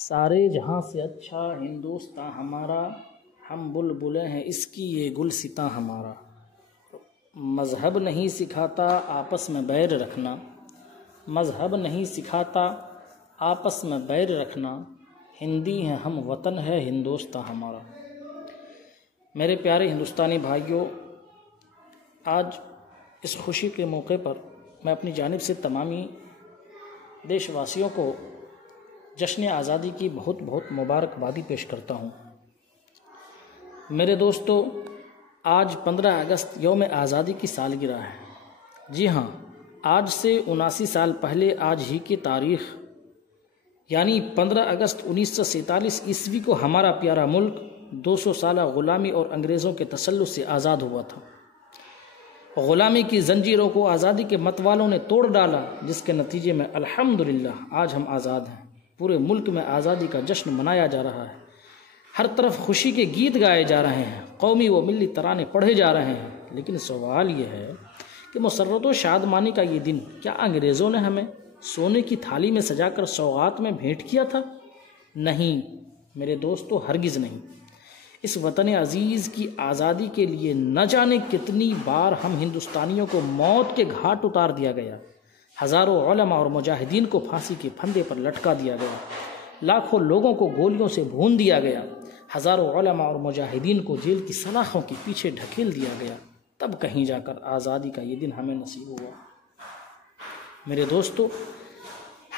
سارے جہاں سے اچھا ہندوستاں ہمارا، ہم بلبلیں ہیں اس کی یہ گلستاں ہمارا۔ مذہب نہیں سکھاتا آپس میں بیر رکھنا، مذہب نہیں سکھاتا آپس میں بیر رکھنا، ہندی ہیں ہم وطن ہے ہندوستاں ہمارا۔ میرے پیارے ہندوستانی بھائیوں، آج اس خوشی کے موقع پر میں اپنی جانب سے تمامی دیش واسیوں کو جشن آزادی کی بہت بہت مبارکبادی پیش کرتا ہوں۔ میرے دوستو، آج 15 اگست یوم آزادی کی سالگرہ ہے۔ جی ہاں، آج سے 79 سال پہلے آج ہی کی تاریخ یعنی 15 اگست 1947 عیسوی کو ہمارا پیارا ملک 200 سالہ غلامی اور انگریزوں کے تسلط سے آزاد ہوا تھا۔ غلامی کی زنجیروں کو آزادی کے متوالوں نے توڑ ڈالا، جس کے نتیجے میں الحمدللہ آج ہم آزاد ہیں۔ پورے ملک میں آزادی کا جشن منایا جا رہا ہے، ہر طرف خوشی کے گیت گائے جا رہے ہیں، قومی و ملی ترانے پڑھے جا رہے ہیں۔ لیکن سوال یہ ہے کہ مسرت و شادمانی کا یہ دن کیا انگریزوں نے ہمیں سونے کی تھالی میں سجا کر سوغات میں بھیٹ کیا تھا؟ نہیں میرے دوستو، ہرگز نہیں۔ اس وطن عزیز کی آزادی کے لیے نہ جانے کتنی بار ہم ہندوستانیوں کو موت کے گھاٹ اتار دیا گیا، ہزاروں علماء اور مجاہدین کو پھانسی کے پھندے پر لٹکا دیا گیا، لاکھوں لوگوں کو گولیوں سے بھون دیا گیا، ہزاروں علماء اور مجاہدین کو جیل کی سلاخوں کے پیچھے ڈھکیل دیا گیا، تب کہیں جا کر آزادی کا یہ دن ہمیں نصیب ہوا۔ میرے دوستو،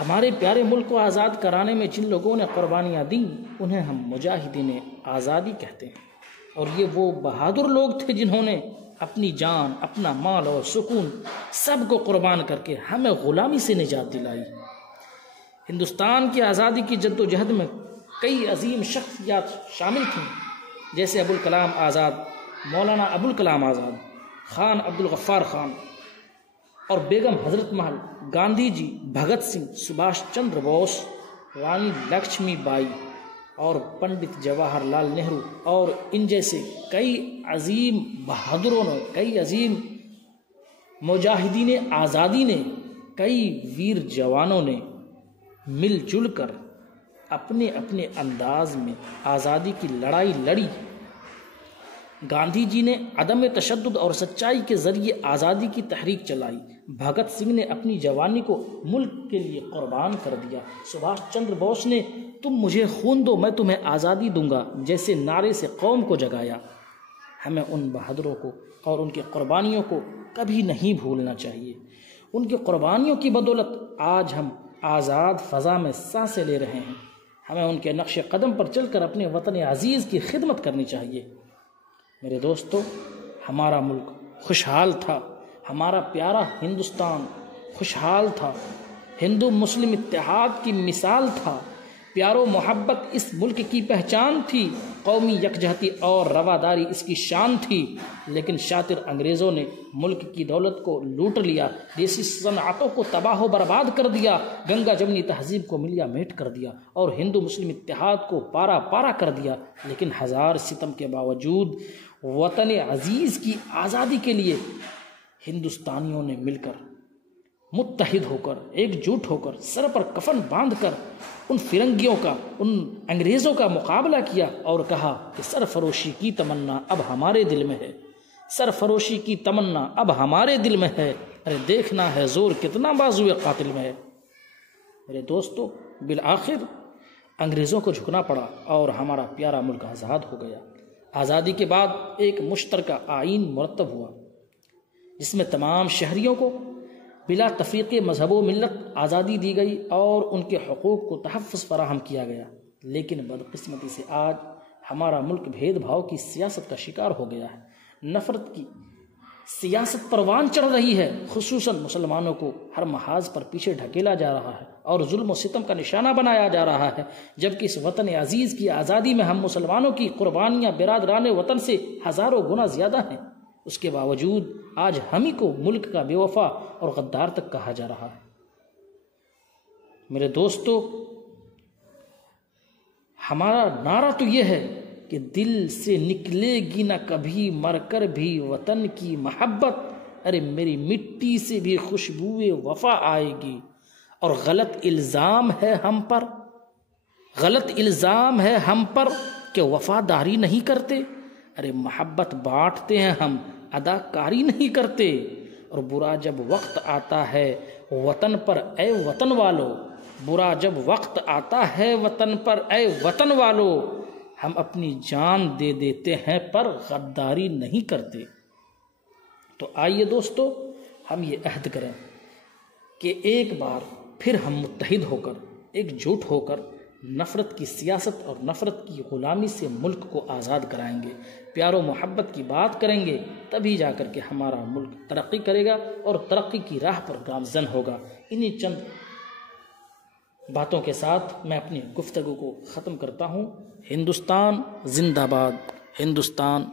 ہمارے پیارے ملک کو آزاد کرانے میں جن لوگوں نے قربانیاں دیں انہیں ہم مجاہدین آزادی کہتے ہیں، اور یہ وہ بہادر لوگ تھے جنہوں نے اپنی جان، اپنا مال اور سکون سب کو قربان کر کے ہمیں غلامی سے نجات دلائی۔ ہندوستان کی آزادی کی جد و جہد میں کئی عظیم شخصیات شامل تھیں، جیسے ابوالکلام آزاد، مولانا ابوالکلام آزاد، خان عبدالغفار خان اور بیگم حضرت محل، گاندھی جی، بھگت سنگھ، سبھاش چندر بوس، رانی لکشمی بائی اور پنڈت جواہر لال نہرو، اور ان جیسے کئی عظیم بہادروں نے، کئی عظیم مجاہدین آزادی نے، کئی ویر جوانوں نے مل جل کر اپنے اپنے انداز میں آزادی کی لڑائی لڑی۔ گاندھی جی نے عدم تشدد اور سچائی کے ذریعے آزادی کی تحریک چلائی، بھگت سنگھ نے اپنی جوانی کو ملک کے لیے قربان کر دیا، سبھاش چندر بوس نے تم مجھے خون دو میں تمہیں آزادی دوں گا جیسے نعرے سے قوم کو جگایا۔ ہمیں ان بہادروں کو اور ان کی قربانیوں کو کبھی نہیں بھولنا چاہیے۔ ان کی قربانیوں کی بدولت آج ہم آزاد فضا میں سانسیں لے رہے ہیں۔ ہمیں ان کے نقش قدم پر چل کر اپنے وطن عزیز کی خدمت کرنی چاہیے۔ میرے دوستو، ہمارا ملک خوشحال تھا، ہمارا پیارا ہندوستان خوشحال تھا، ہندو مسلم اتحاد کی مثال تھا، پیار و محبت اس ملک کی پہچان تھی، قومی یکجہتی اور رواداری اس کی شان تھی۔ لیکن شاطر انگریزوں نے ملک کی دولت کو لوٹ لیا، دیسی صنعتوں کو تباہ و برباد کر دیا، گنگا جمنی تہذیب کو ملیا میٹ کر دیا اور ہندو مسلم اتحاد کو پارا پارا کر دیا۔ لیکن ہزار ستم کے باوجود وطن عزیز کی آزادی کے لیے ہندوستانیوں نے مل کر، متحد ہو کر، ایک جٹ ہو کر، سر پر کفن باندھ کر ان فرنگیوں کا، ان انگریزوں کا مقابلہ کیا اور کہا کہ سرفروشی کی تمنا اب ہمارے دل میں ہے، سرفروشی کی تمنا اب ہمارے دل میں ہے، ارے دیکھنا ہے زور کتنا بازوئے قاتل میں ہے۔ میرے دوستو، بالآخر انگریزوں کو جھکنا پڑا اور ہمارا پیارا ملک آزاد ہو گیا۔ آزادی کے بعد ایک مشترکہ آئین مرتب ہوا، جس میں تمام شہریوں کو بلا تفریق مذہب و ملت آزادی دی گئی اور ان کے حقوق کو تحفظ فراہم کیا گیا۔ لیکن بدقسمتی سے آج ہمارا ملک بھید بھاؤ کی سیاست کا شکار ہو گیا ہے، نفرت کی سیاست پروان چڑھ رہی ہے، خصوصاً مسلمانوں کو ہر محاذ پر پیچھے ڈھکیلا جا رہا ہے اور ظلم و ستم کا نشانہ بنایا جا رہا ہے، جبکہ اس وطن عزیز کی آزادی میں ہم مسلمانوں کی قربانیاں برادران وطن سے ہزاروں گنا زیادہ ہیں۔ اس کے باوجود آج ہم ہی کو ملک کا بے وفا اور غدار تک کہا جا رہا ہے۔ میرے دوستو، ہمارا نعرہ تو یہ ہے کہ دل سے نکلے گی نہ کبھی مر کر بھی وطن کی محبت، ارے میری مٹی سے بھی خوشبوئے وفا آئے گی، اور غلط الزام ہے ہم پر غلط الزام ہے ہم پر کہ وفاداری نہیں کرتے، ارے محبت بانٹتے ہیں ہم، اداکاری نہیں کرتے۔ اور برا جب وقت آتا ہے وطن پر اے وطن والو، برا جب وقت آتا ہے وطن پر اے وطن والو، ہم اپنی جان دے دیتے ہیں پر غداری نہیں کرتے۔ تو آئیے دوستو ہم یہ عہد کریں کہ ایک بار پھر ہم متحد ہو کر، ایک جٹ ہو کر نفرت کی سیاست اور نفرت کی غلامی سے ملک کو آزاد کرائیں گے، پیار و محبت کی بات کریں گے، تبھی جا کر کے ہمارا ملک ترقی کرے گا اور ترقی کی راہ پر گامزن ہوگا۔ انہی چند باتوں کے ساتھ میں اپنی گفتگو کو ختم کرتا ہوں۔ ہندوستان زندہ باد، ہندوستان